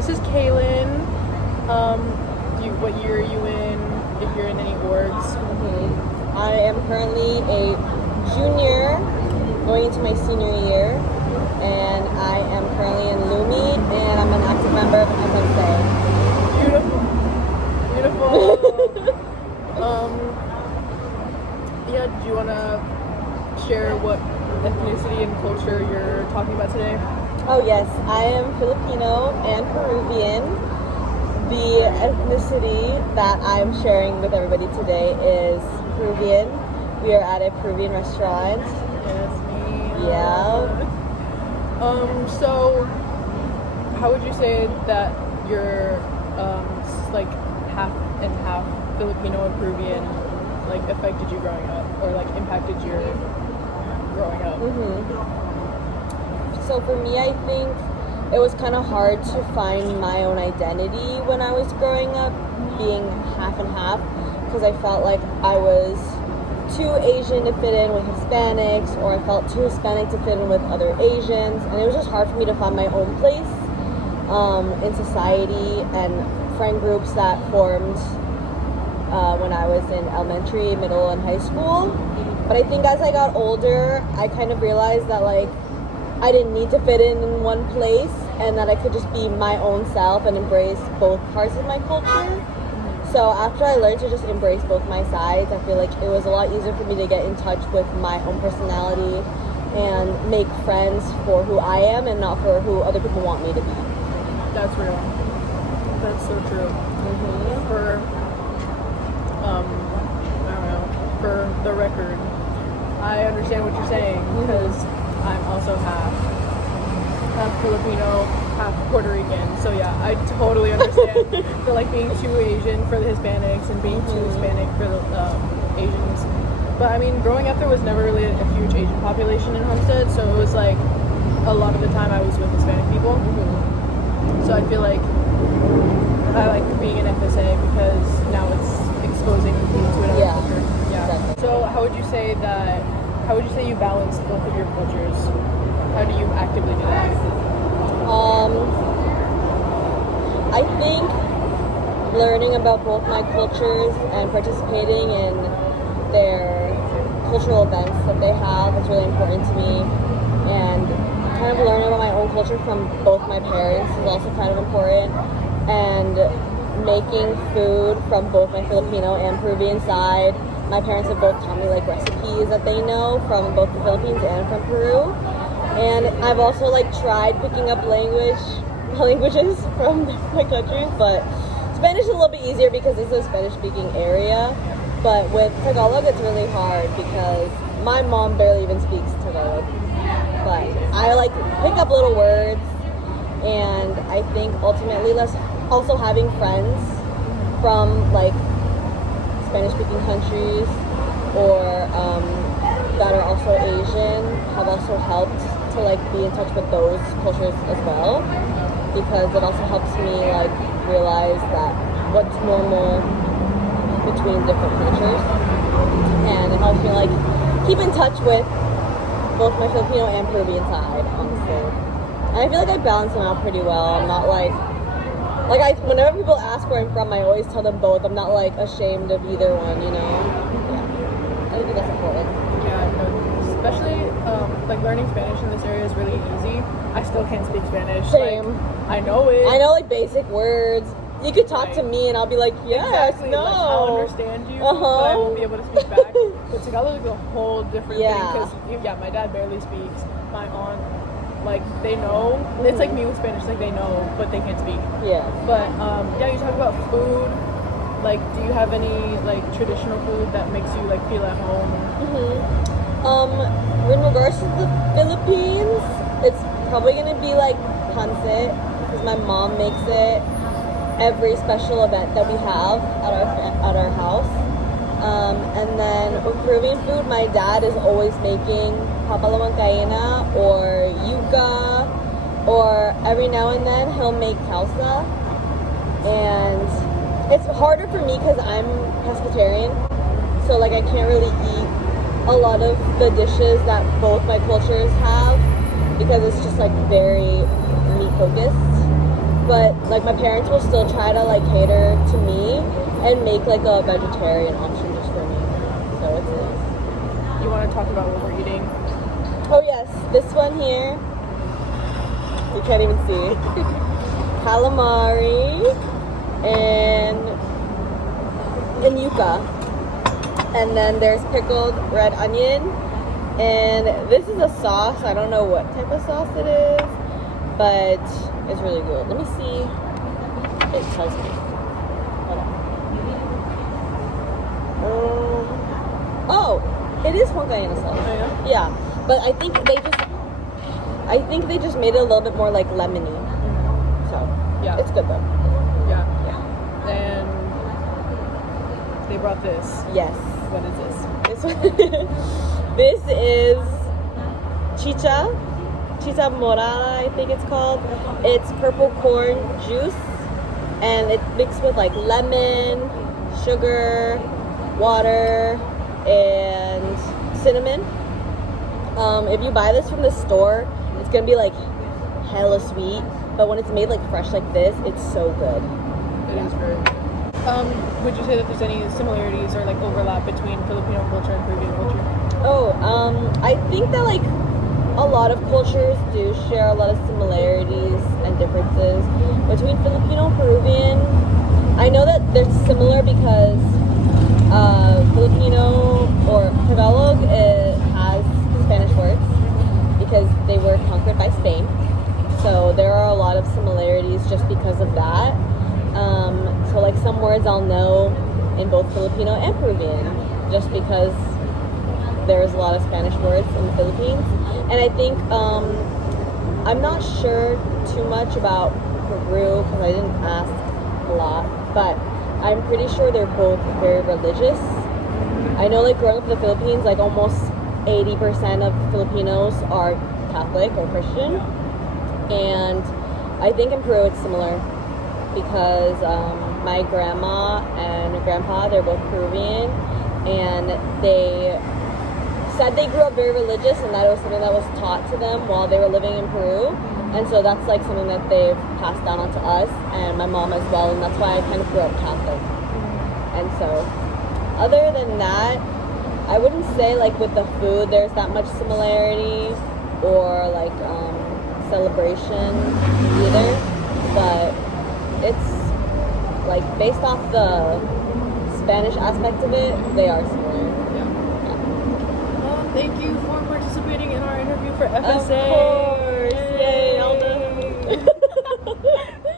this is Kailyn. What year are you in? If you're in any orgs? I am currently a junior, going into my senior year, and I am currently in Lumi, and I'm an active member of FSA. Beautiful. Yeah, do you want to share what ethnicity and culture you're talking about today? Oh yes, I am Filipino and Peruvian. The ethnicity that I'm sharing with everybody today is Peruvian. We are at a Peruvian restaurant. Yes, me. Yeah. So how would you say that you're like half and half Filipino and Peruvian like affected you growing up, or like impacted your growing up? So for me, I think it was kind of hard to find my own identity when I was growing up, being half and half, because I felt like I was too Asian to fit in with Hispanics, or I felt too Hispanic to fit in with other Asians, and it was just hard for me to find my own place in society, and friend groups that formed when I was in elementary, middle, and high school. But I think as I got older, I kind of realized that like I didn't need to fit in one place, and that I could just be my own self and embrace both parts of my culture. So after I learned to just embrace both my sides, I feel like it was a lot easier for me to get in touch with my own personality and make friends for who I am and not for who other people want me to be. That's real. That's so true. For I don't know, for the record, I understand what you're saying, because I'm also half Filipino, half Puerto Rican. So yeah, I totally understand the like being too Asian for the Hispanics and being too Hispanic for the Asians. But I mean, growing up there was never really a huge Asian population in Homestead, so it was like a lot of the time I was with Hispanic people. So I feel like I like being in FSA because now it's exposing me to another culture. Yeah. Exactly. So how would you say you balance both of your cultures? How do you actively do that? I think learning about both my cultures and participating in their cultural events that they have is really important to me, and kind of learning about my own culture from both my parents is also kind of important, and making food from both my Filipino and Peruvian side. My parents have both taught me like recipes that they know from both the Philippines and from Peru. And I've also like tried picking up languages from my countries, but Spanish is a little bit easier because it's a Spanish speaking area. But with Tagalog, it's really hard because my mom barely even speaks Tagalog. But I like pick up little words, and I think ultimately also having friends from like Spanish speaking countries or that are also Asian have also helped to like be in touch with those cultures as well, because it also helps me like realize that what's normal between different cultures, and it helps me like keep in touch with both my Filipino and Peruvian side, honestly. And I feel like I balance them out pretty well. I'm not whenever people ask where I'm from, I always tell them both. I'm not like ashamed of either one, you know? Yeah. I think that's important. Yeah, no, especially like learning Spanish in this area is really easy. I still can't speak Spanish. Same. Like, I know it. I know like basic words. You could talk to me and I'll be like, yes, exactly. no. Like, I'll understand you, but I won't be able to speak back. But Tagalog is a whole different thing, because my dad barely speaks. My aunt, like, they know. It's like me with Spanish, like they know, but they can't speak. Yeah. But you talk about food. Like, do you have any like traditional food that makes you like feel at home? In regards to the Philippines, it's probably gonna be like pancit, because my mom makes it every special event that we have at our house. And then with Peruvian food, my dad is always making papalamancaina or yuca, or every now and then he'll make causa. And it's harder for me because I'm pescatarian, so like I can't really eat a lot of the dishes that both my cultures have, because it's just like very meat focused. But like my parents will still try to like cater to me and make like a vegetarian option just for me. So it's nice. You want to talk about what we're eating? Oh yes, this one here. You can't even see. Calamari and yuca. And then there's pickled red onion. And this is a sauce. I don't know what type of sauce it is, but it's really good. Let me see. It tells me. Hold on. Oh, it is Juan Cayena sauce. Oh, yeah? Yeah, but I think they just made it a little bit more like lemony. So Yeah. it's good though. Yeah. Yeah. And they brought this. Yes. What is this? This one. This is chicha morada, I think it's called. It's purple corn juice, and it's mixed with like lemon, sugar, water, and cinnamon. If you buy this from the store, it's gonna be like hella sweet, but when it's made like fresh like this, it's so good. It is very good. Would you say that there's any similarities or like overlap between Filipino culture and Peruvian culture? Oh, I think that like a lot of cultures do share a lot of similarities and differences between Filipino and Peruvian. I know that they're similar because Filipino or Tagalog has Spanish words because they were conquered by Spain. So there are a lot of similarities just because of that. So like some words I'll know in both Filipino and Peruvian just because there's a lot of Spanish words in the Philippines. And I think, I'm not sure too much about Peru because I didn't ask a lot, but I'm pretty sure they're both very religious. I know like growing up in the Philippines, like almost 80% of Filipinos are Catholic or Christian. And I think in Peru it's similar because my grandma and grandpa, they're both Peruvian, and they said they grew up very religious and that it was something that was taught to them while they were living in Peru. And so that's like something that they've passed down onto us and my mom as well, and that's why I kind of grew up Catholic. And so other than that, I wouldn't say like with the food there's that much similarity or like celebration either, but it's like based off the Spanish aspect of it, they are similar. Yeah. Well, thank you for participating in our interview for Of FSA. course.